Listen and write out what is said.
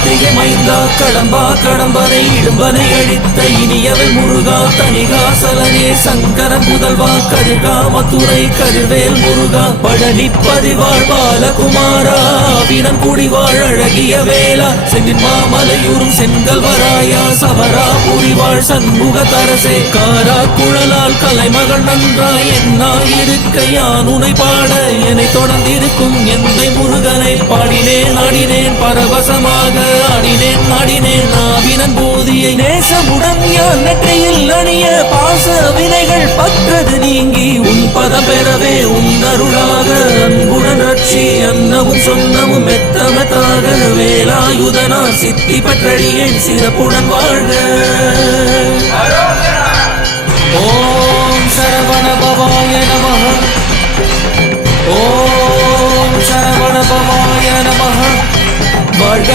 கார்த்திகை மைந்தா கடம்பா கடம்பனை இடும்பனை அழித்த இனியவன் முருகா தனிகாசலனே சங்கரன் முதல்வா கதிர்காமத்துறை கதிர்வேல் முருகா பழனி பதிவாழ் பாலகுமாரா வீரன் குடிவாழ் அழகிய வேளா செந்தின் மாமலையூரும் செங்கல் வராயா சவரா புரிவாழ் சண்முக தரசே காரா குழலால் கலைமகள் நன்றாய் என்னாயிருக்க யான் உனை பாட என்னை தொடர்ந்திருக்கும் எந்தை முருகனை பாடினேன் ஆடினேன் பரவசமாக ஆடினேன் ஆடினேன் நாவினன் போதியை நேசமுடன் யான் நெற்றியில் அணிய பாச வினைகள் பற்றது நீங்கி உன் பதம் பெறவே உன் அருளாக அன்புடன் ரட்சி அன்னமும் சொன்னமும் மெத்தமத்தாக வேலாயுதனா சித்தி பற்றடியேன் சிறப்புடன் வாழ்க. ஓம் சரவண பவாய நமஹ. ஓம் சரவண பவாய நமஹ. வாழ்க.